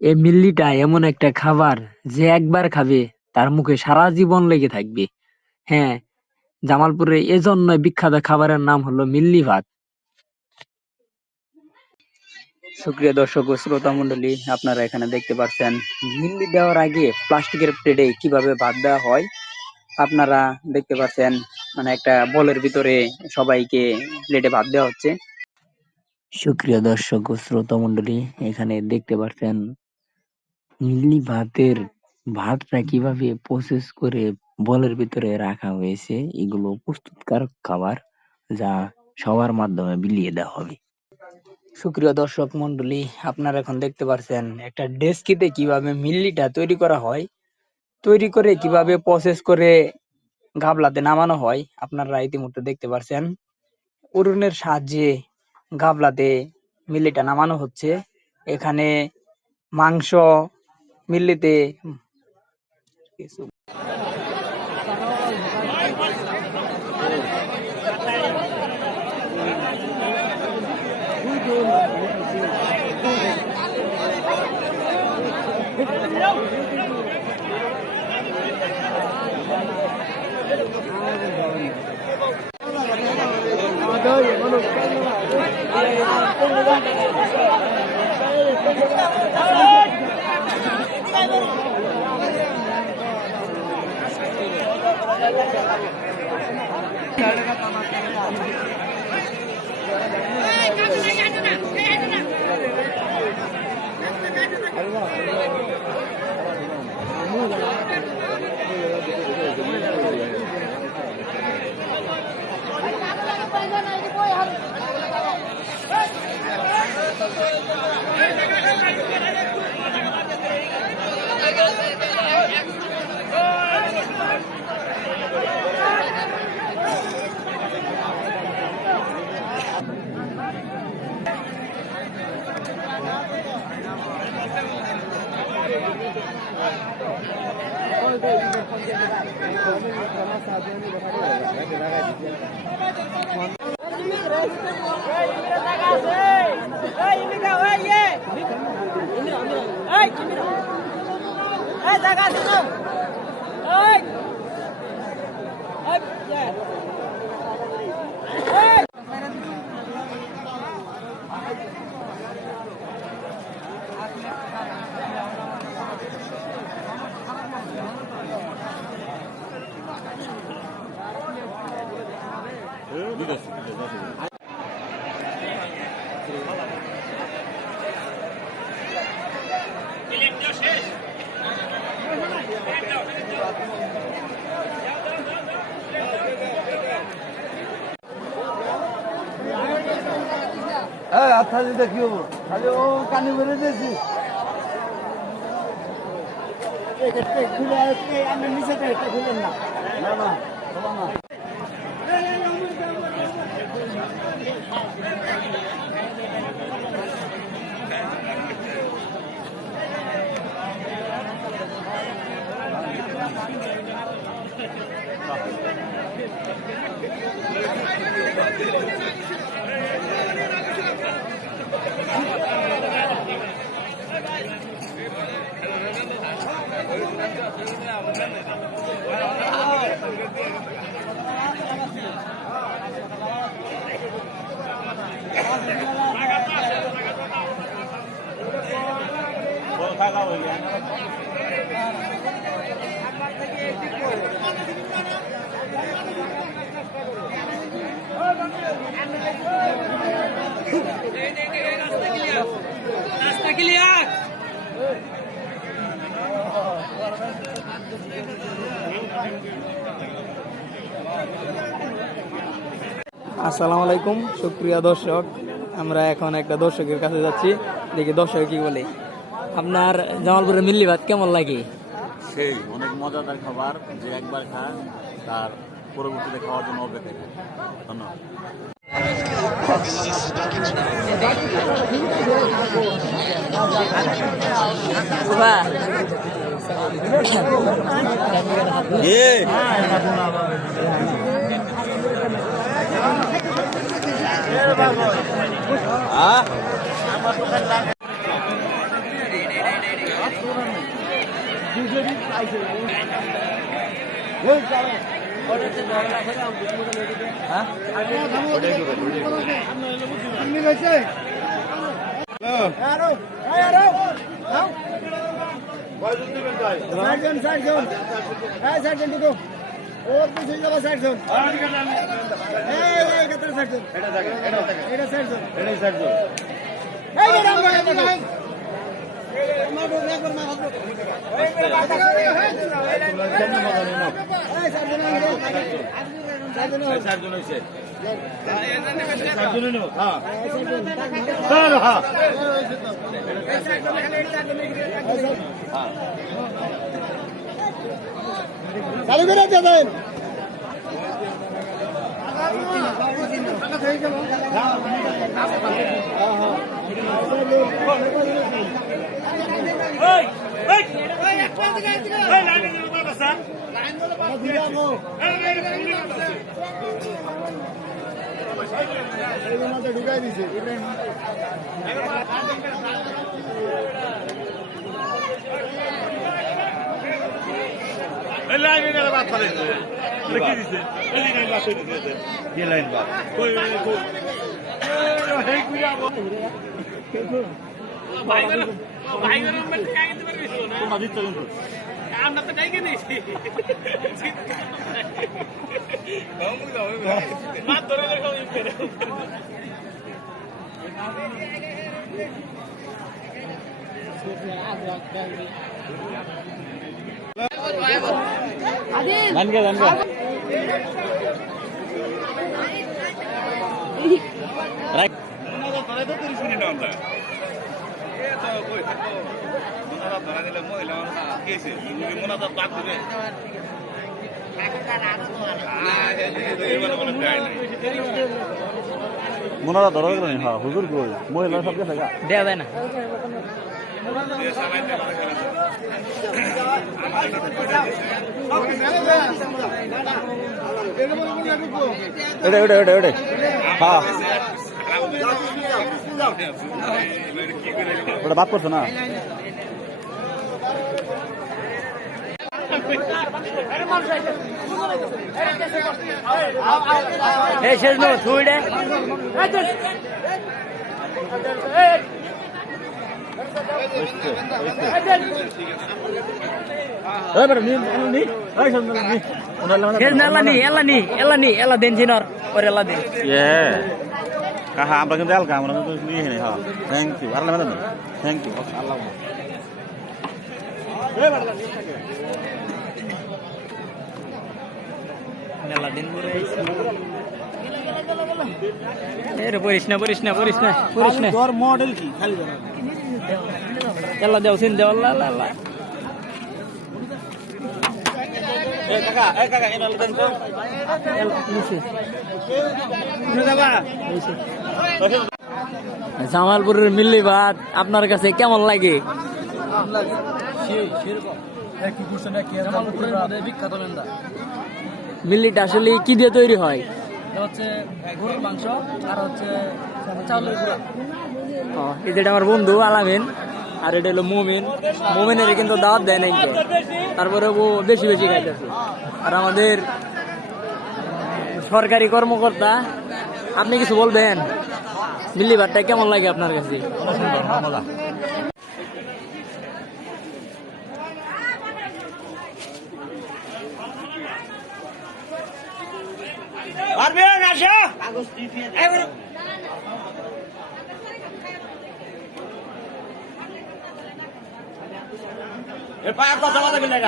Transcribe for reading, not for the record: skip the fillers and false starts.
এই মিল্লিটা এমন একটা খাবার যে একবার খাবে তার মুখে সারা জীবন লেগে থাকবে। হ্যাঁ, জামালপুরে এজন্য বিখ্যাত খাবারের নাম হলো মিল্লি ভাত। সুপ্রিয় দর্শক ও শ্রোতা মণ্ডলী, আপনারা এখানে দেখতে পাচ্ছেন মিল্লি দেওয়ার আগে প্লাস্টিকের প্লেটে কিভাবে ভাত দেওয়া হয়। আপনারা দেখতে পাচ্ছেন মানে একটা বলের ভিতরে সবাইকে প্লেটে ভাত দেওয়া হচ্ছে। সুপ্রিয় দর্শক ও শ্রোতা মণ্ডলী, এখানে দেখতে পাচ্ছেন মিল্লি ভাতটা কিভাবে প্রসেস করে বলের ভিতরে রাখা হয়েছে। এগুলো প্রস্তুতকারক খাবার যা সবার মাধ্যমে বিলিয়ে দেওয়া হবে। সুপ্রিয় দর্শক মণ্ডলী, আপনারা এখন দেখতে পাচ্ছেন একটা ডেস্কিতে কিভাবে মিল্লিটা তৈরি করা হয়, তৈরি করে কিভাবে প্রসেস করে গাবলাতে নামানো হয়। আপনারা ইতিমধ্যে দেখতে পাচ্ছেন উনুনের সাহায্যে গাবলাতে মিল্লিটা নামানো হচ্ছে। এখানে মাংস মিল্লিতে কিছু আচ্ছা দেখি খালি ও কানে বেড়ে দিয়েছি খুলে আমি নিচেটা একটা খুলেন না না না না রাস্তা ক্লিয়ার। আসসালামু আলাইকুম সুপ্রিয় দর্শক, আমরা এখন একটা দর্শকের কাছে যাচ্ছি, দেখি দর্শক কি বলে। আপনার জামালপুরের মিল্লি ভাত কেমন লাগে? সেই অনেক মজাদার খাবার, যে একবার খায় তার পরবর্তীতে খাওয়ার জন্য অপেক্ষা থাকে। ধন্যবাদ। ওর পিছনে যাবো 60 জন এই কত 60 জন এটা 60 জন এই রে রাম ভাই চালু করে দেবেন ঢুকাই দিছে মোনারা ধরা গেল হ্যাঁ হুজুর কই মহিলা সব গেছে গা দেওয়া যায় না। এটা এটা এটা এটা হ্যাঁ ওটা বাদ করছো না এই শেষ নো ছুড়ে শেষ না এলা নি এলা দেন জিনর ওর এলা দেন কাহা আমরা কিন্তু এলকা আমরা কিন্তু নিয়ে নেই হ্যাঁ থ্যাংক ইউ আর না থ্যাংক ইউ আল্লাহ এলা দিন পুরো এরে পরিস না তোর মডেল কি খালি এলা দেও সিন দেও আল্লাহ আল্লাহ কাকা এনা দেন তো জামালপুরের মিল্লি ভাত আপনার কাছে কেমন লাগে? মিল্লিটা আসলে কি দিয়ে তৈরি হয়? হচ্ছে গরুর মাংস আর হচ্ছে চাউলের গুঁড়া। এটা আমার বন্ধু আলামিন আর এটা হলো মোমিনের কিন্তু দাওয়াত দেয় নাই, তারপরে ও বেশি বেশি খাইতেছে। আর আমাদের সরকারি কর্মকর্তা, আপনি কিছু বলবেন? মিল্লি ভাতটা কেমন লাগে আপনার কাছে? পায়া কথা বলা গেলে